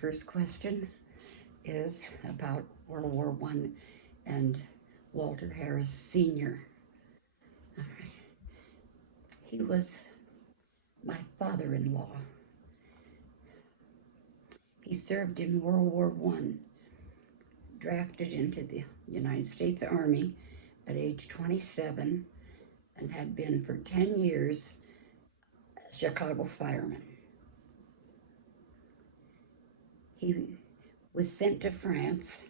first question is about World War I and Walter Harris Sr. All right. He was my father-in-law. He served in World War I, drafted into the United States Army at age 27, and had been for 10 years a Chicago fireman. He was sent to France.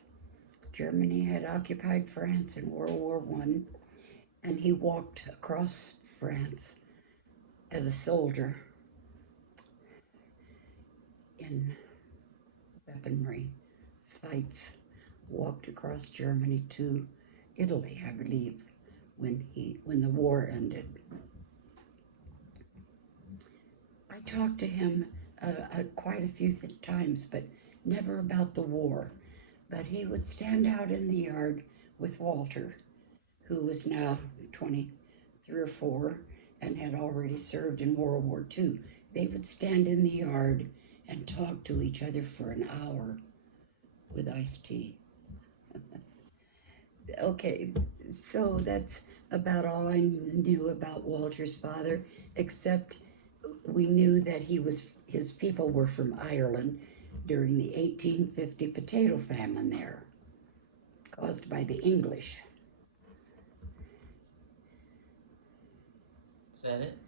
Germany had occupied France in World War I, and he walked across France as a soldier in weaponry fights, walked across Germany to Italy, I believe, when the war ended. I talked to him quite a few times, but never about the war. But he would stand out in the yard with Walter, who was now 23 or 4 and had already served in World War II. They would stand in the yard and talk to each other for an hour with iced tea. Okay, so that's about all I knew about Walter's father, except we knew that his people were from Ireland during the 1850 potato famine there, caused by the English. Is that it?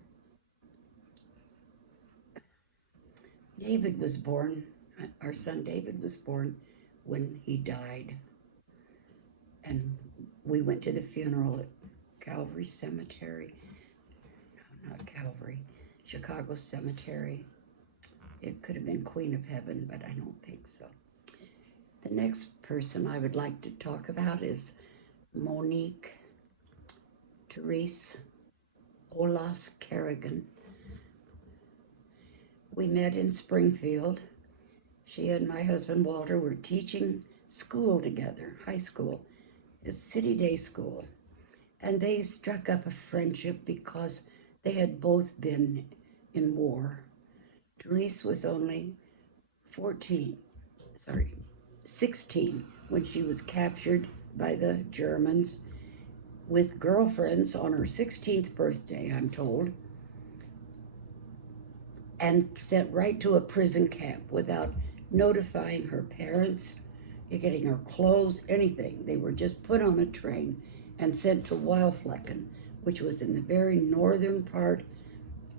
David was born, our son David was born when he died. And we went to the funeral at Calvary Cemetery. No, not Calvary, Chicago Cemetery. It could have been Queen of Heaven, but I don't think so. The next person I would like to talk about is Monique Therese Olas Kerrigan. We met in Springfield. She and my husband Walter were teaching school together, high school. It's City Day School, and they struck up a friendship because they had both been in war. Therese was only 16 when she was captured by the Germans with girlfriends on her 16th birthday, I'm told, and sent right to a prison camp without notifying her parents, getting her clothes, anything. They were just put on a train and sent to Weilflecken, which was in the very northern part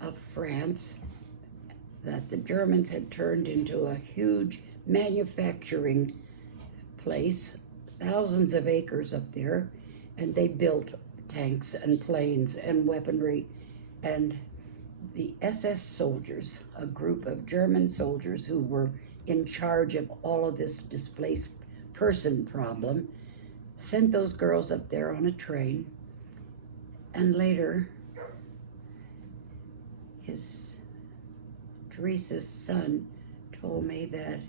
of France that the Germans had turned into a huge manufacturing place, thousands of acres up there, and they built tanks and planes and weaponry. And the SS soldiers, a group of German soldiers who were in charge of all of this displaced person problem, sent those girls up there on a train. And later, Teresa's son told me that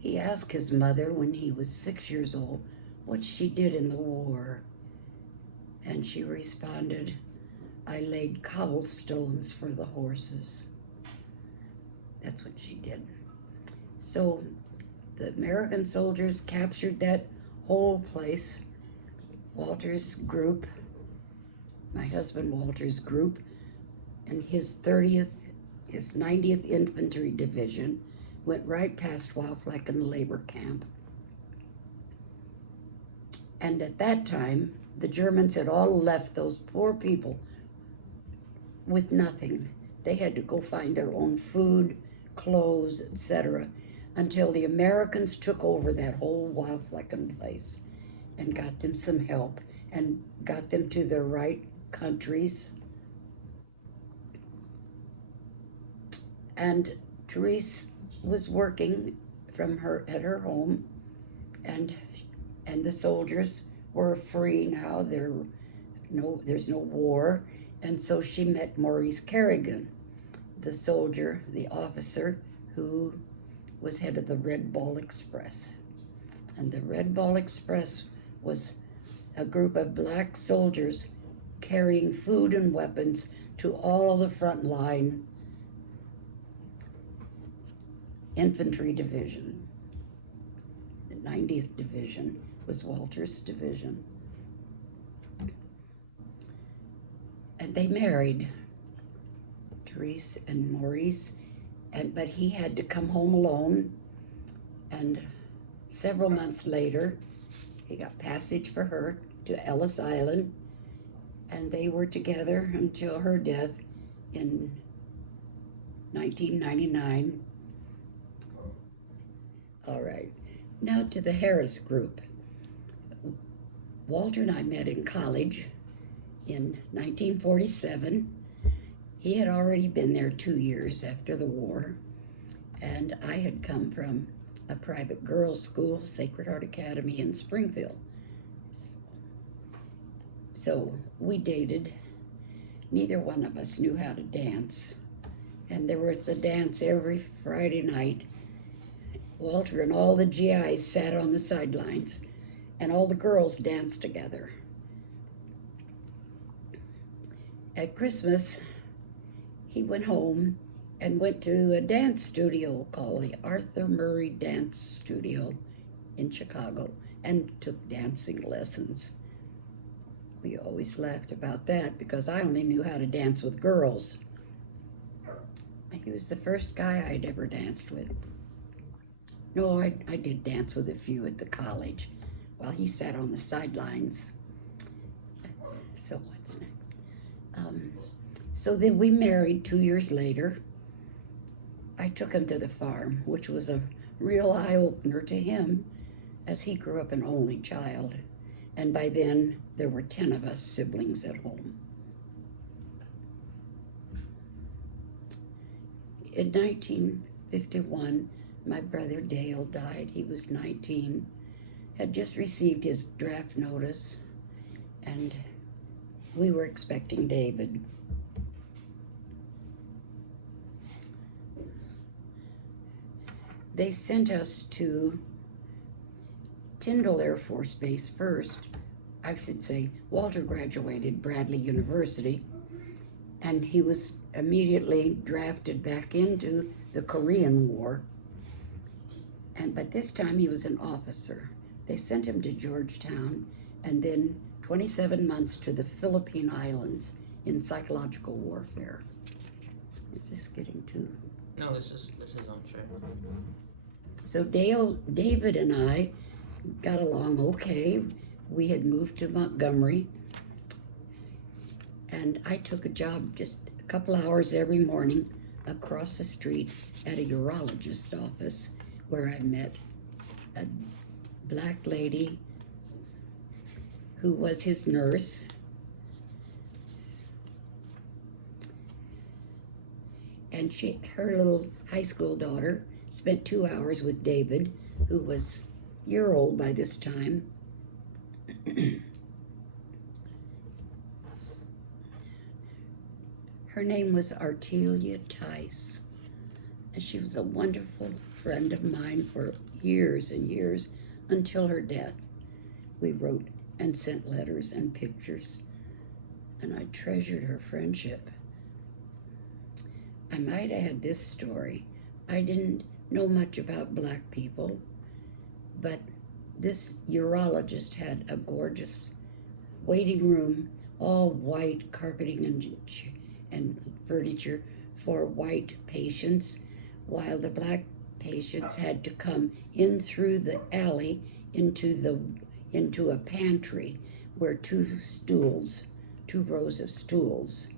he asked his mother when he was 6 years old what she did in the war. And she responded, "I laid cobblestones for the horses." That's what she did. So the American soldiers captured that whole place. Walter's group, my husband Walter's group, and his 90th Infantry Division went right past Weilflecken labor camp. And at that time, the Germans had all left those poor people with nothing. They had to go find their own food, clothes, etc., until the Americans took over that whole Weilflecken place and got them some help and got them to their right countries. And Therese was working at her home, and the soldiers were free now. There's no war, and so she met Maurice Kerrigan, the soldier, the officer who was head of the Red Ball Express. And the Red Ball Express was a group of black soldiers carrying food and weapons to all of the front line Infantry Division. The 90th Division was Walter's division. And they married, Therese and Maurice, but he had to come home alone. And several months later, he got passage for her to Ellis Island, and they were together until her death in 1999. All right, now to the Harris group. Walter and I met in college in 1947. He had already been there 2 years after the war, and I had come from a private girls' school, Sacred Heart Academy in Springfield. So we dated. Neither one of us knew how to dance, and there was a dance every Friday night. Walter and all the GIs sat on the sidelines, and all the girls danced together. At Christmas, he went home and went to a dance studio called the Arthur Murray Dance Studio in Chicago and took dancing lessons. We always laughed about that because I only knew how to dance with girls. He was the first guy I'd ever danced with. No, I did dance with a few at the college while he sat on the sidelines. So what's next? So then we married 2 years later. I took him to the farm, which was a real eye-opener to him, as he grew up an only child. And by then, there were 10 of us siblings at home. In 1951, my brother Dale died. He was 19, had just received his draft notice, and we were expecting David. They sent us to Tyndall Air Force Base first. I should say Walter graduated Bradley University, and he was immediately drafted back into the Korean War. But this time he was an officer. They sent him to Georgetown, and then 27 months to the Philippine Islands in psychological warfare. Is this getting too? No, this is on track. So David and I got along okay. We had moved to Montgomery, and I took a job just a couple hours every morning across the street at a urologist's office, where I met a black lady who was his nurse. And her little high school daughter spent 2 hours with David, who was a year old by this time. Her name was Artelia Tice, and she was a wonderful friend of mine for years and years until her death. We wrote and sent letters and pictures, and I treasured her friendship. I might add this story. I didn't know much about black people, but this urologist had a gorgeous waiting room, all white carpeting and furniture for white patients, while the black patients had to come in through the alley into a pantry where two rows of stools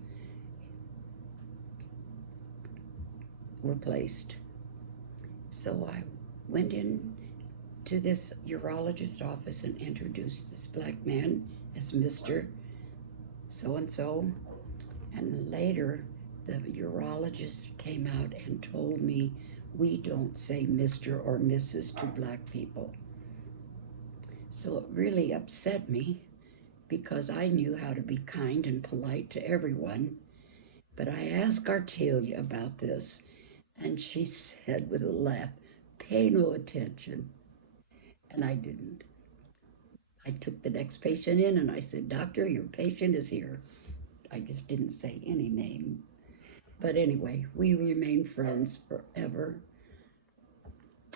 were placed. So I went in to this urologist office and introduced this black man as Mr. So-and-so. And later, the urologist came out and told me we don't say Mr. or Mrs. to black people. So it really upset me because I knew how to be kind and polite to everyone. But I asked Artelia about this, and she said with a laugh, "Pay no attention." And I didn't. I took the next patient in and I said, "Doctor, your patient is here." I just didn't say any name. But anyway, we remained friends forever.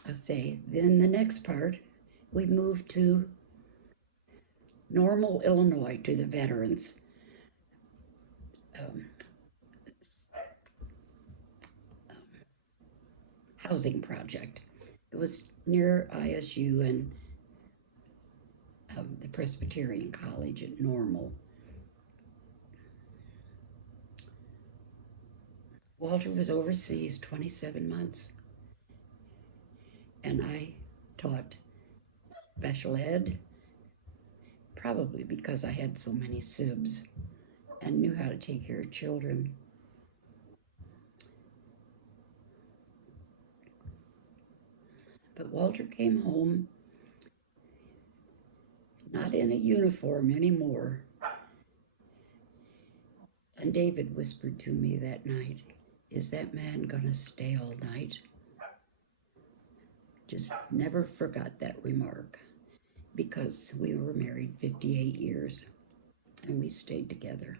Then the next part, we moved to Normal, Illinois, to the veterans um, housing project. It was near ISU and the Presbyterian College at Normal. Walter was overseas 27 months, and I taught special ed, probably because I had so many sibs and knew how to take care of children. But Walter came home not in a uniform anymore. And David whispered to me that night, "Is that man gonna stay all night?" Just never forgot that remark, because we were married 58 years and we stayed together.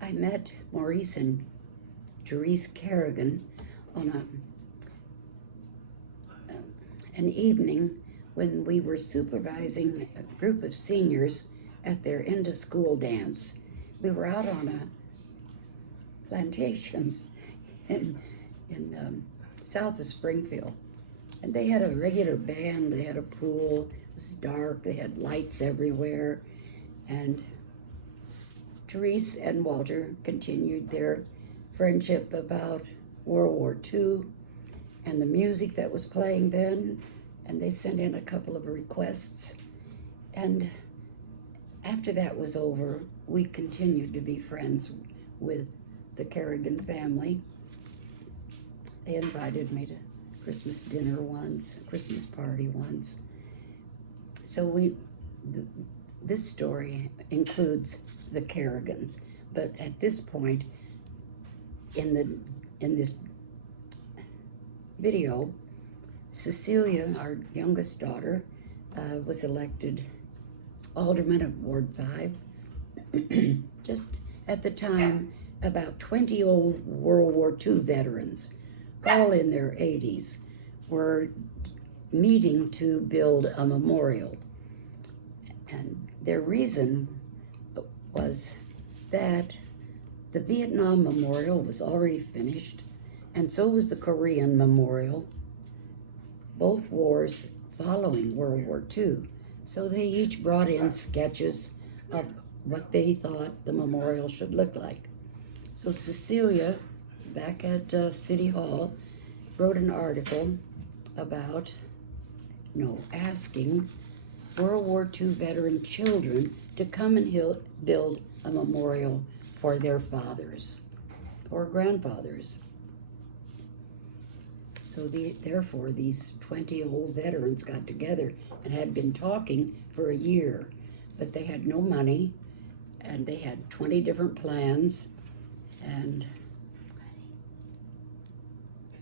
I met Maurice and Therese Kerrigan on an evening when we were supervising a group of seniors at their end of school dance. We were out on a plantation in south of Springfield, and they had a regular band. They had a pool. It was dark. They had lights everywhere, and Therese and Walter continued their friendship about World War II and the music that was playing then, and they sent in a couple of requests. And after that was over, we continued to be friends with the Kerrigan family. They invited me to Christmas dinner once, a Christmas party once. So this story includes the Kerrigans, but at this point in this video, Cecilia, our youngest daughter, was elected alderman of Ward 5. Just at the time, about 20 old World War II veterans, all in their 80s, were meeting to build a memorial. And their reason was that the Vietnam Memorial was already finished, and so was the Korean Memorial, both wars following World War II. So they each brought in sketches of what they thought the memorial should look like. So Cecilia, back at City Hall, wrote an article about, asking World War II veteran children to come and build a memorial for their fathers or grandfathers. So therefore, these 20 old veterans got together and had been talking for a year, but they had no money, and they had 20 different plans, and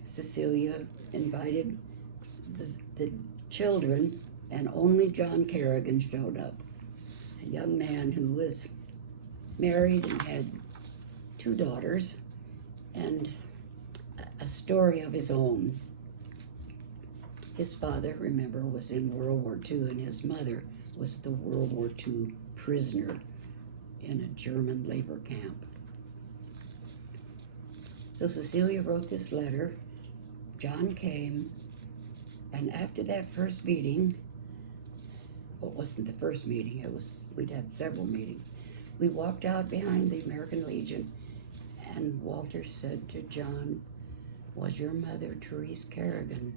Cecilia invited the children, and only John Kerrigan showed up, a young man who was married and had 2 daughters, and a story of his own. His father, remember, was in World War II, and his mother was the World War II prisoner in a German labor camp. So Cecilia wrote this letter. John came, and after that first meeting, well, it wasn't the first meeting, we'd had several meetings. We walked out behind the American Legion, and Walter said to John, "Was your mother Therese Kerrigan?"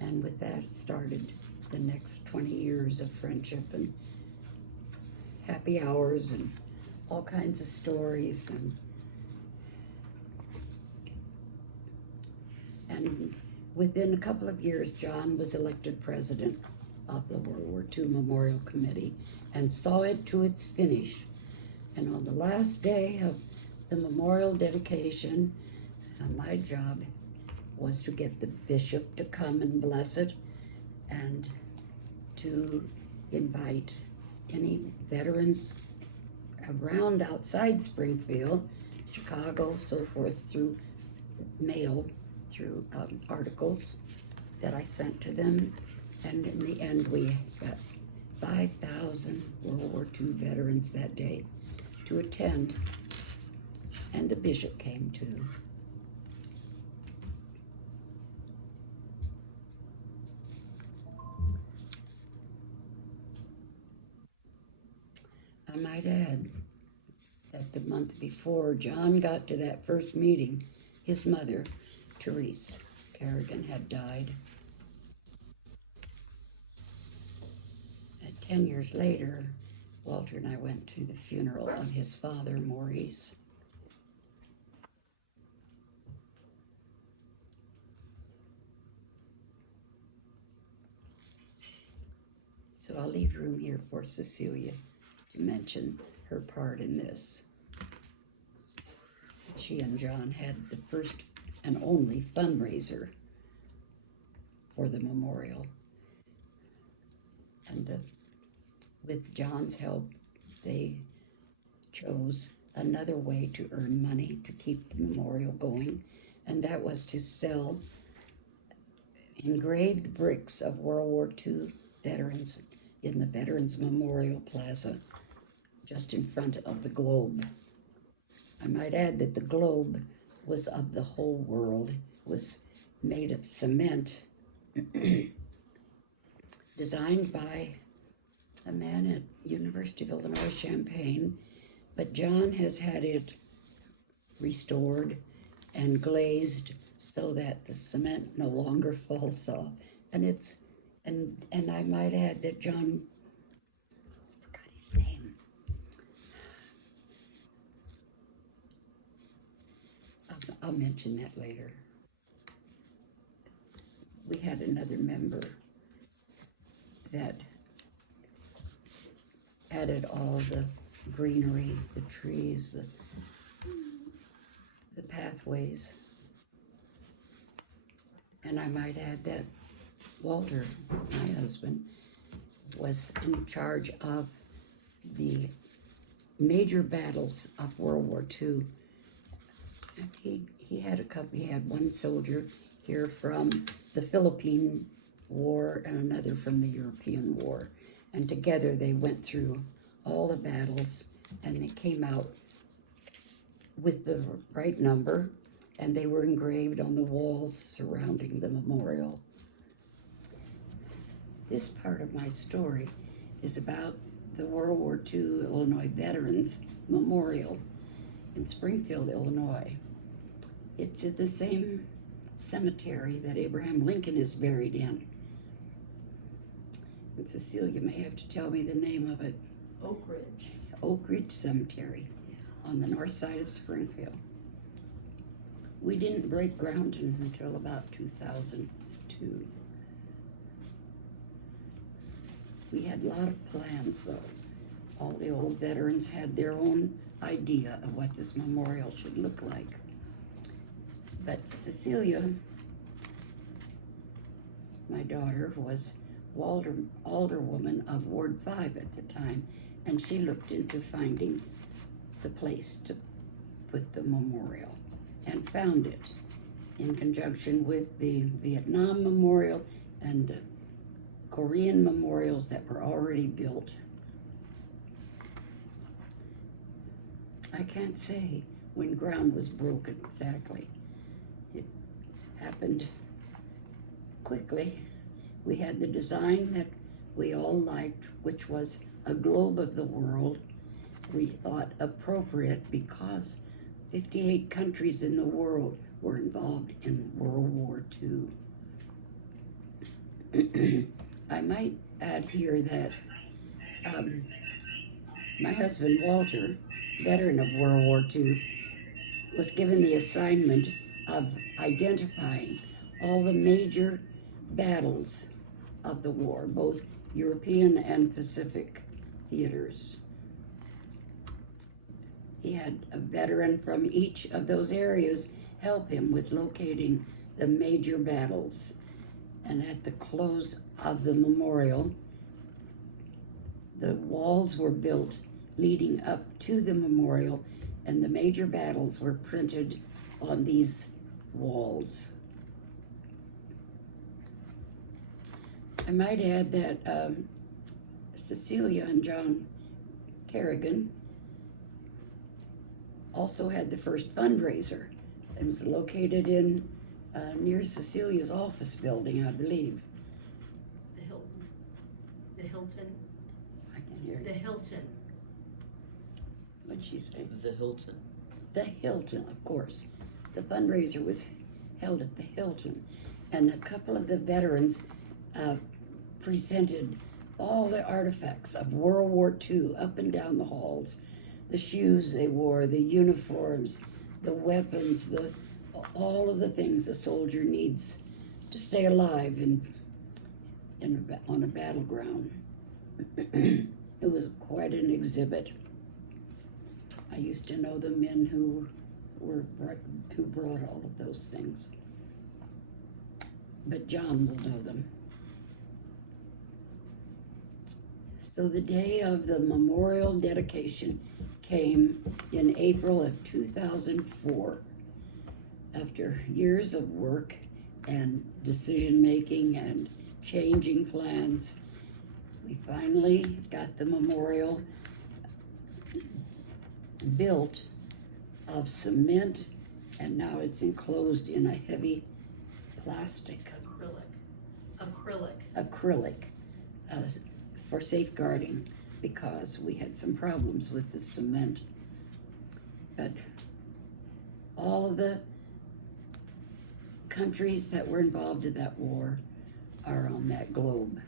And with that started the next 20 years of friendship and happy hours and all kinds of stories. And within a couple of years, John was elected president of the World War II Memorial Committee and saw it to its finish. And on the last day of the memorial dedication, my job was to get the bishop to come and bless it, and to invite any veterans around outside Springfield, Chicago, so forth, through mail, through articles that I sent to them, and in the end we got 5,000 World War II veterans that day to attend, and the bishop came too. I might add that the month before John got to that first meeting, his mother, Therese Kerrigan, had died. And 10 years later, Walter and I went to the funeral of his father, Maurice. So I'll leave room here for Cecilia to mention her part in this. She and John had the first and only fundraiser for the memorial. And with John's help, they chose another way to earn money to keep the memorial going, and that was to sell engraved bricks of World War II veterans in the Veterans Memorial Plaza, just in front of the globe. I might add that the globe was of the whole world. It was made of cement, designed by a man at University of Illinois Champaign, but John has had it restored and glazed so that the cement no longer falls off. And I might add that John, I forgot his name. I'll mention that later. We had another member that added all the greenery, the trees, the pathways. And I might add that Walter, my husband, was in charge of the major battles of World War II. And he had one soldier here from the Philippine War and another from the European War. And together they went through all the battles, and they came out with the right number, and they were engraved on the walls surrounding the memorial. This part of my story is about the World War II Illinois Veterans Memorial in Springfield, Illinois. It's at the same cemetery that Abraham Lincoln is buried in. And Cecilia may have to tell me the name of it. Oak Ridge Cemetery on the north side of Springfield. We didn't break ground until about 2002. We had a lot of plans, though. All the old veterans had their own idea of what this memorial should look like. But Cecilia, my daughter, was alderwoman of Ward 5 at the time, and she looked into finding the place to put the memorial and found it in conjunction with the Vietnam Memorial and Korean memorials that were already built. I can't say when ground was broken exactly. It happened quickly. We had the design that we all liked, which was a globe of the world. We thought appropriate because 58 countries in the world were involved in World War II. I might add here that my husband, Walter, veteran of World War II, was given the assignment of identifying all the major battles of the war, both European and Pacific theaters. He had a veteran from each of those areas help him with locating the major battles. And at the close of the memorial, the walls were built leading up to the memorial, and the major battles were printed on these walls. I might add that Cecilia and John Kerrigan also had the first fundraiser. It was located in near Cecilia's office building, I believe. The Hilton. The Hilton. I can hear The it. Hilton. What'd she say? The Hilton. The Hilton, of course. The fundraiser was held at the Hilton, and a couple of the veterans presented all the artifacts of World War II up and down the halls. The shoes they wore, the uniforms, the weapons, all of the things a soldier needs to stay alive on a battleground. It was quite an exhibit. I used to know the men who brought all of those things, but John will know them. So the day of the memorial dedication came in April of 2004. After years of work and decision making and changing plans, we finally got the memorial built of cement, and now it's enclosed in a heavy plastic acrylic for safeguarding, because we had some problems with the cement. But all of the countries that were involved in that war are on that globe.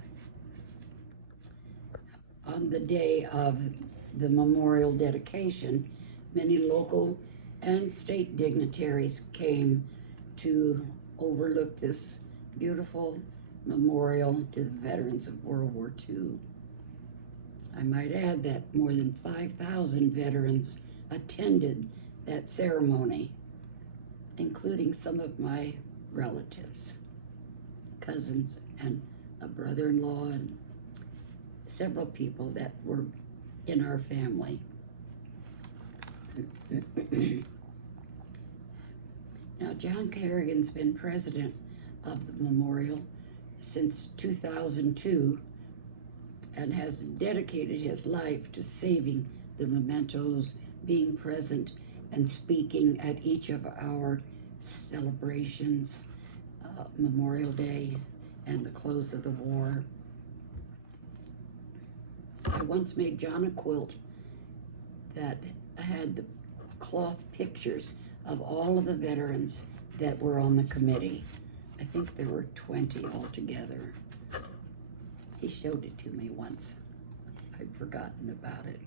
On the day of the memorial dedication, many local and state dignitaries came to overlook this beautiful memorial to the veterans of World War II. I might add that more than 5,000 veterans attended that ceremony, including some of my relatives, cousins, and a brother-in-law, and several people that were in our family. Now, John Kerrigan's been president of the memorial since 2002 and has dedicated his life to saving the mementos, being present and speaking at each of our celebrations, Memorial Day and the close of the war. I once made John a quilt that had the cloth pictures of all of the veterans that were on the committee. I think there were 20 altogether. He showed it to me once. I'd forgotten about it.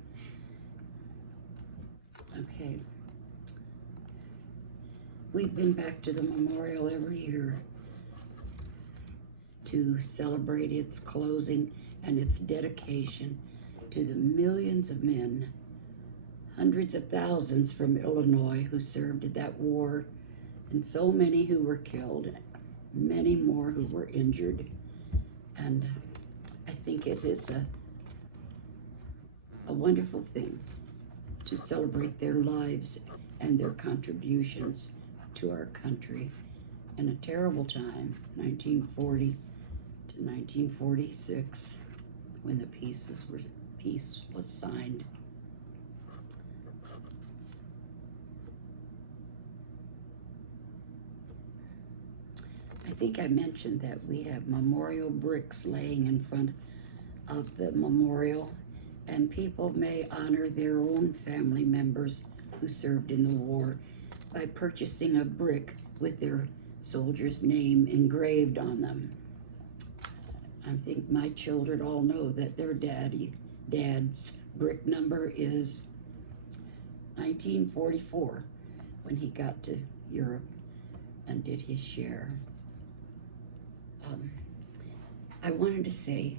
Okay. We've been back to the memorial every year to celebrate its closing and its dedication to the millions of men, hundreds of thousands from Illinois who served at that war, and so many who were killed, many more who were injured. And I think it is a wonderful thing to celebrate their lives and their contributions to our country in a terrible time, 1940 to 1946, when the peace was signed. I think I mentioned that we have memorial bricks laying in front of the memorial, and people may honor their own family members who served in the war by purchasing a brick with their soldier's name engraved on them. I think my children all know that their dad's brick number is 1944, when he got to Europe and did his share. I wanted to say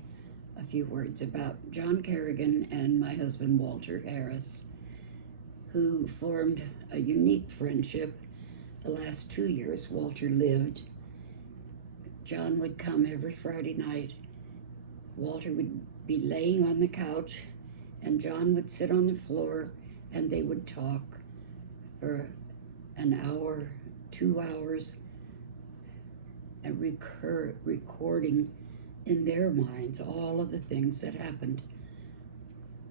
a few words about John Kerrigan and my husband Walter Harris, who formed a unique friendship. The last 2 years Walter lived, John would come every Friday night. Walter would be laying on the couch and John would sit on the floor, and they would talk for an hour, 2 hours, and recording in their minds all of the things that happened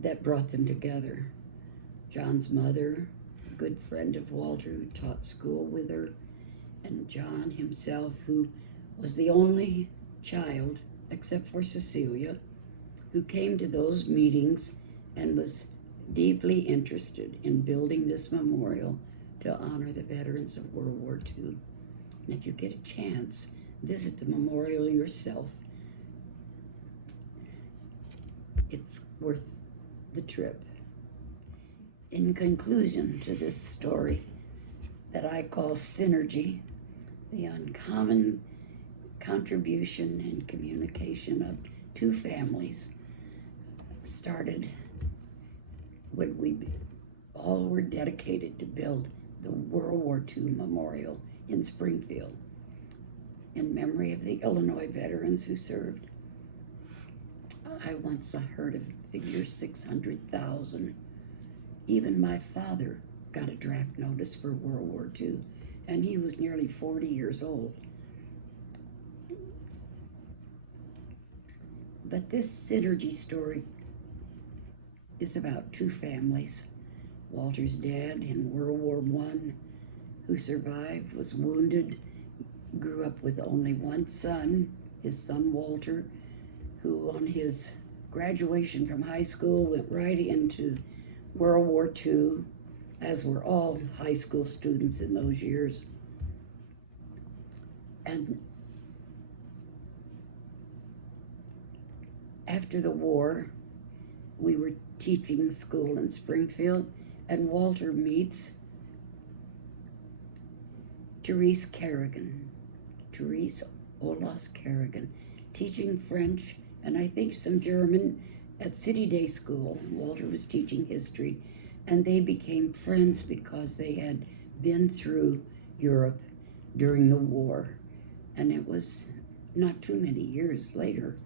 that brought them together. John's mother, a good friend of Walter, who taught school with her, and John himself, who was the only child, except for Cecilia, who came to those meetings and was deeply interested in building this memorial to honor the veterans of World War II. And if you get a chance, visit the memorial yourself. It's worth the trip. In conclusion to this story that I call Synergy, the uncommon contribution and communication of two families started when we all were dedicated to build the World War II Memorial in Springfield in memory of the Illinois veterans who served. I once heard of the figure 600,000. Even my father got a draft notice for World War II, and he was nearly 40 years old. But this Synergy story is about two families. Walter's dad in World War I, who survived, was wounded, grew up with only one son, his son Walter, who on his graduation from high school went right into World War II, as were all high school students in those years. And after the war, we were teaching school in Springfield, and Walter meets Therese Olas Kerrigan, teaching French and I think some German at City Day School. Walter was teaching history, and they became friends because they had been through Europe during the war. And it was not too many years later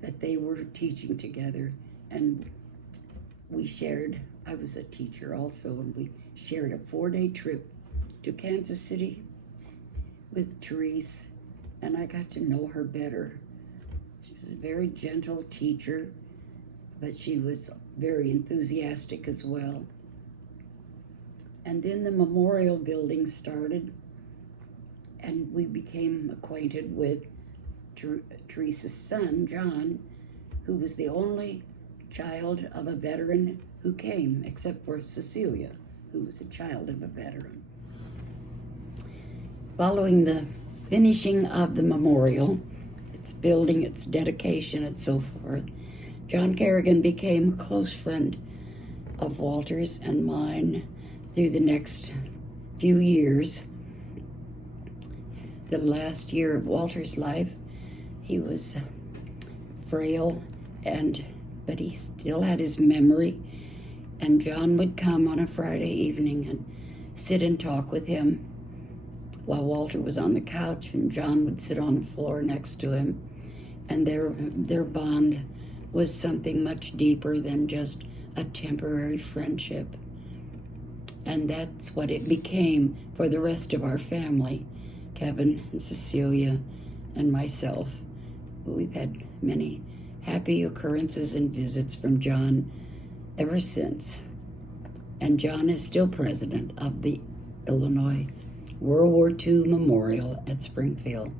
that they were teaching together, and we shared, I was a teacher also, and we shared a 4-day trip to Kansas City with Therese, and I got to know her better. She was a very gentle teacher, but she was very enthusiastic as well. And then the memorial building started, and we became acquainted with Therese's son, John, who was the only child of a veteran who came, except for Cecilia, who was a child of a veteran. Following the finishing of the memorial, its building, its dedication, and so forth, John Kerrigan became a close friend of Walter's and mine through the next few years. The last year of Walter's life, he was frail, but he still had his memory, and John would come on a Friday evening and sit and talk with him while Walter was on the couch, and John would sit on the floor next to him, and their bond was something much deeper than just a temporary friendship. And that's what it became for the rest of our family, Kevin and Cecilia and myself. We've had many happy occurrences and visits from John ever since. And John is still president of the Illinois World War II Memorial at Springfield.